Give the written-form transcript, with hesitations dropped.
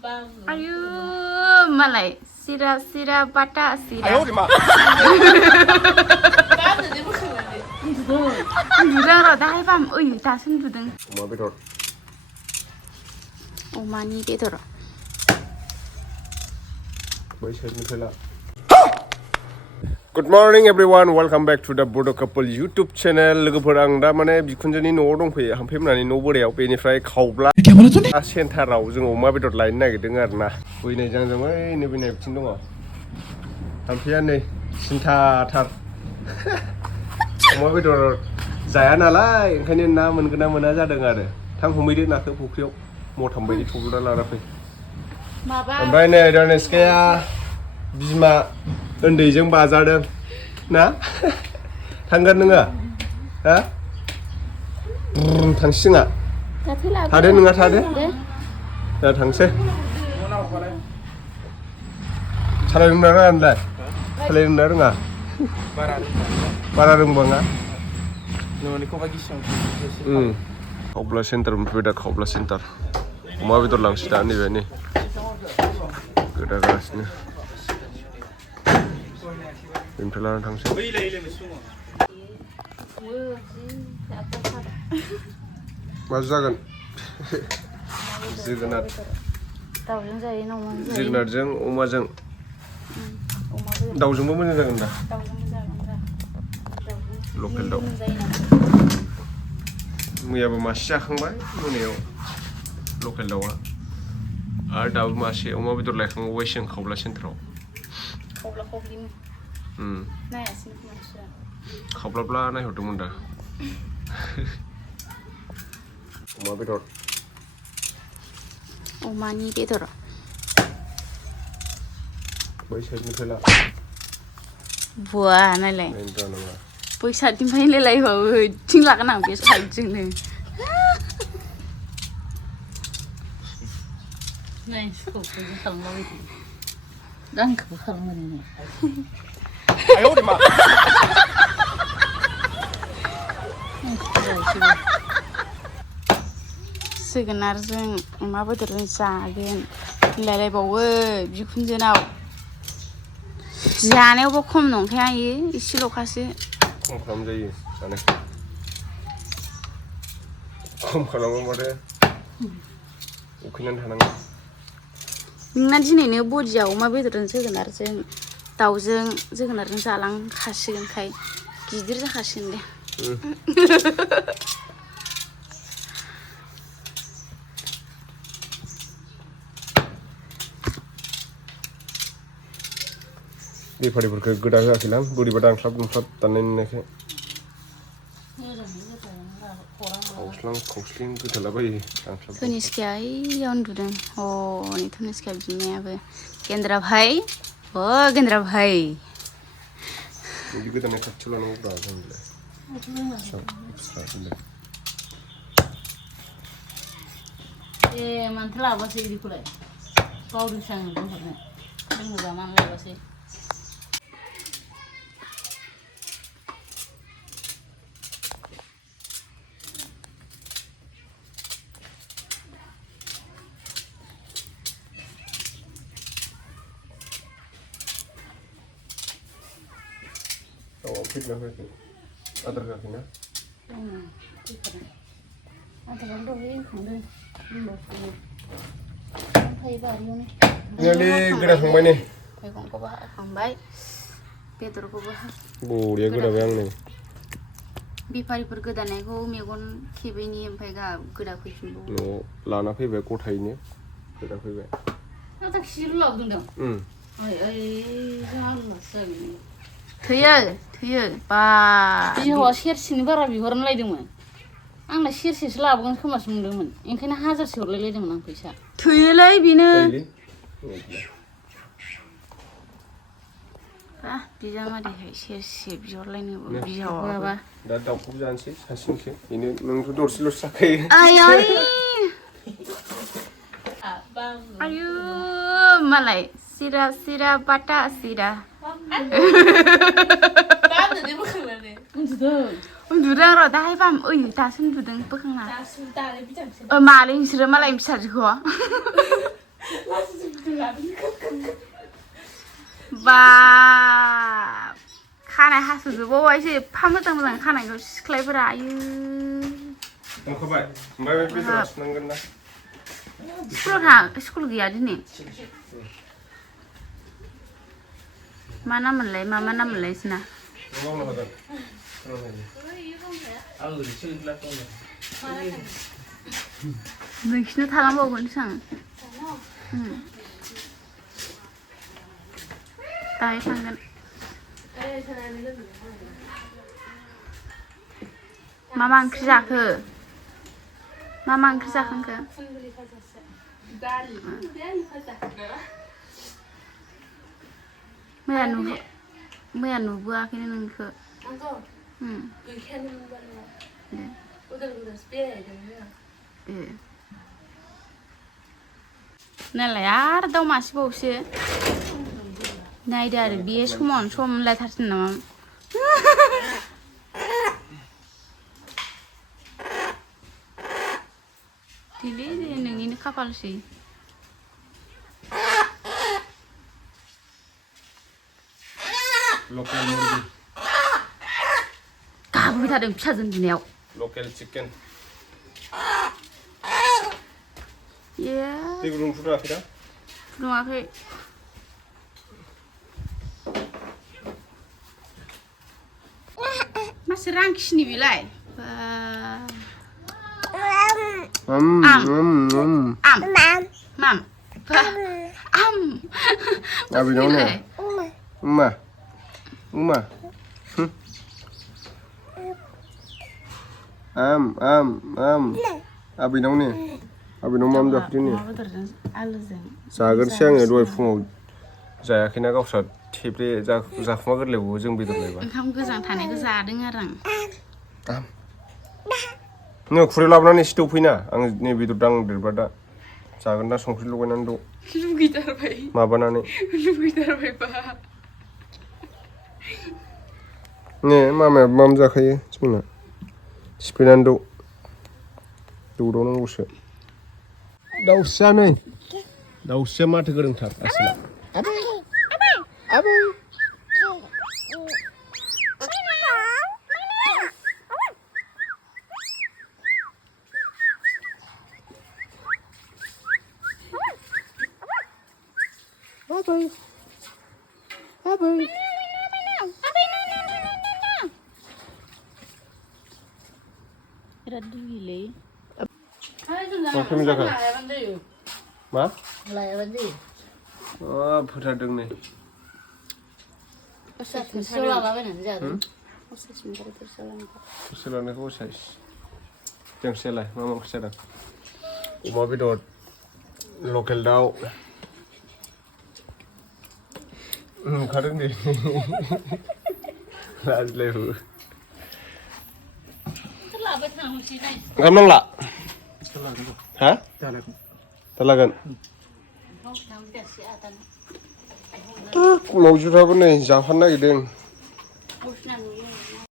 Ayo, malai sira bata sira. Ayo di mana? Udah rồi, dah pam. Ui, ta xin udah. Mau bedor. Mani bedor. Good morning everyone, welcome back to the Bodo couple YouTube channel. लोगोफोर आं दा माने बिखुनजोनि न'आव दंफैयो हांफैमनानै न' बोरायाव बेनिफ्राय खावब्ला सेन्टाराव जों अमा बेदर लायनो नागिरदों आरोना बैनाय जांजों ओइ नै बैनाय बिथिं दङ हांफैया नै सिन्थाथार अमा बेदर जाया नालाय ओंखायनो ना मोनगोन ना मोना जादों आरो थां हमैदो नाखौ फुख्रियाव मथाम बायदि थब्लना लाना फै ओमफ्राय नै दनेस्काया बिमा उन्दैजों बाजादों ना थांगोन नोङो हा थांसिङा थादो नोङा थादो दा थांसै सालायनो रोङा होनलाय सालायनो रोङा बारा रोंबाङा खावब्ला सेन्टार मोनफैबाय दा खावब्ला सेन्टार अमा बेदर लांसै दा नैबे नै गोदागासिनो बेनिफ्राय लानानै थांसै मा जागोन जोगोनार जोगोनारजों अमाजों दाउजोंबो मोजां जागोन दा लकेल दाउ मैयाबो मासे जाखांबाय मोनायाव लकेल दाउआ आरो दाबो मासे अमा बेदर लायखांबावबायसो जों खावब्ला सेन्टाराव खावब्लाब्ला नायहरदोंमोन दा अमा बेदर अमानि बेदर बै साइडनिफ्राय ला बुआ नायलाय बै साइडनिफ्राय लायलायबाबो थिं लागोन आं बे साइडजोंनो नाय सुखौबो खालामलाबायदों दा आंखौबो खालामो ओरैनो Ayo di mana? जोगोनारजों अमा बेदरजों जागोन लायलायबावो बिखुनजोनाव जानायावबो खम नंखाया इयो एसेल'खासो खम खालामजायो जानाय खम खालामोबाथाय उखैनानै थानांगौ नोंना दिनैनो बडियाव अमा बेदरजों जोगोनारजों दाउजों जोगोनारजों जालांखासिगोनखाय गिदिर जाखासिगोन दे बेफारिफोरखौ गोदा होआखैलां बोरैबा दानख्लाब दुंख्लाब दाननाय नुनायखाय खावस्लिं गोथालाबायो दानख्लाब धनिस्काया ओइयाव उन्दुदों हनै धनिस्काया बिमायाबो गेन्द्रा भाई अ गेन्द्रा भाई बिदि गोदानाय खाथियाव लानांगौ ब्रा जोंलाय ए मानोथो लाबोआसै बिदिखौलाय बावदोंसो आं बुंहरनो लोंनोबा मानो लाबोआसै फैदोंना फैयाखै आदार होआखैना आदारानो दहाय होखांदों नोंलाय गोदाखांबाय नै मैगंखौबो हाखांबाय बेदरखौबो बरिया गोदाबाय आं नै बेफारिफोर गोदानायखौ मेगन खेबैनि ओमफ्राय गोदा फैफिनबावो न'आव लाना फैबाय गथायैनो गोदा फैबाय आदा खिजिल' लाबोदों थैयो बा बिहावा सेरसेनि बारा बिहरनो लायदोंमोन आंना सेरसेसो लाबोगोन खोमासो मोनदोंमोन ओंखायनो 1000सो हरलायलायदोंमोन आं फैसा थैयोलै बेनो बिजामादैहाय सेरसे बिहरलायनोबो बिहावाबा दा दाउखौबो जानोसै सासेनिसो बेनो नोंथ' दरसेल'सो जाखायो आयु मालाय सिरा बाटा सिरा उन्दुदों र' दाहाय बाम ओइ दासो उन्दुदों बोखांना मालै नोंसोरो मालायनि फिसाजोखौ बाब खानाय हास'जोबावबायसो एफा मोजां मोजां खानायखौ सिख्लायफोरा आयु संखाबाय ओमफ्राय बे बेदरा सुनांगोन ना स्कुल गैया दिनै मा नाममोनलाय मा नाममोनलाय इसना मावनो हागोन नोंसिनो थालांबावगोन सां दाहाय थांगोन मा ओंख्रि जाखो मा ओंख्रि जाखांखो मैया नुबोआखैनो नोंखो नालाय आरो दाउ मासेबावसो नायदो आरो बे समावनो सम लायथारसिन नामा दिलै नोंनिनो खाफालसै लकेल मुर्गि गाबोबाय थादों फिसाजों उन्दुनायाव लकेल चिकेन दै गुदुं फुदुङाखै दा फुदुङाखै मासो रांखिनि बेलाय आबैनाव मा जाखोदिनि जागोनसै आङो दहाय फुङाव जायाखैना गावस्रा थेब्रे जाखुमा गोरलैयावबो जों बेदर लायबा ओंखाम गोजां थानायखौ जादों आरो आं नों खुरैयाव लाबोनानै एसे दौफैना आं नै बेदर दांदेरबा दा जागोन दा संख्रि लगायनानै दौ लुगैथारबाय माबानानै लुगैथारबायबा ने मामायाबो माम जाखायो जोंना सिफ्लेनानै दौदावनांगौसो दाउस्रिया नै दाउस्रिया माथो गोरोंथार आसोला आबै बिराद दुगैलै मा लायाबानो जायो फोथारदों नै थोरसियाव लालाबायनानै जादों थोरसि लानायखौ साइज जोंसेलाय मा ओंख्रि जादों अमा बेदर लकेल दाउ ओंखारदों दे लाजिलायबो ओंखाम नांला हा दा लागोन मावजिफ्राबो नै जाफानो नागिरदों